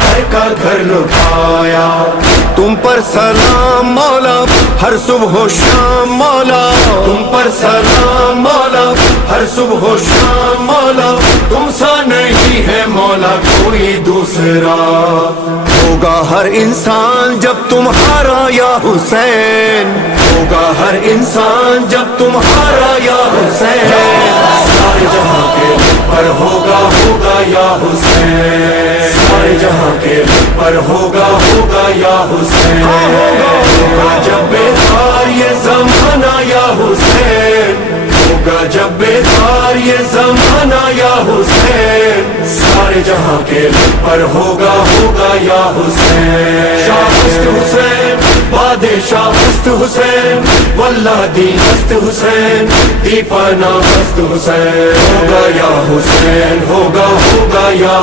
گھر کا گھر لٹایا. تم پر سلام مولا ہر صبح و شام مولا, تم پر سلام مولا ہر صبح و شام مولا. تم سا نہیں ہے مولا کوئی دوسرا. ہوگا ہر انسان جب تمہارا یا حسین, ہوگا ہر انسان جب تمہارا یا حسین. سارے جہاں کے پر ہوگا ہوگا یا حسین, سارے جہاں کے پر ہوگا ہوگا یا حسین. ہوگا جب بیدار یہ زمانہ یا حسین, ہوگا جب بیدار یہ زمانہ یا حسین. سارے جہاں کے پر ہوگا ہوگا یا حسین. شاہ ہست حسین بادشاہ ہست حسین, واللہ دین ہست حسین, دیپانا ہست حسین. ہوگا یا حسین, ہوگا ہوگا یا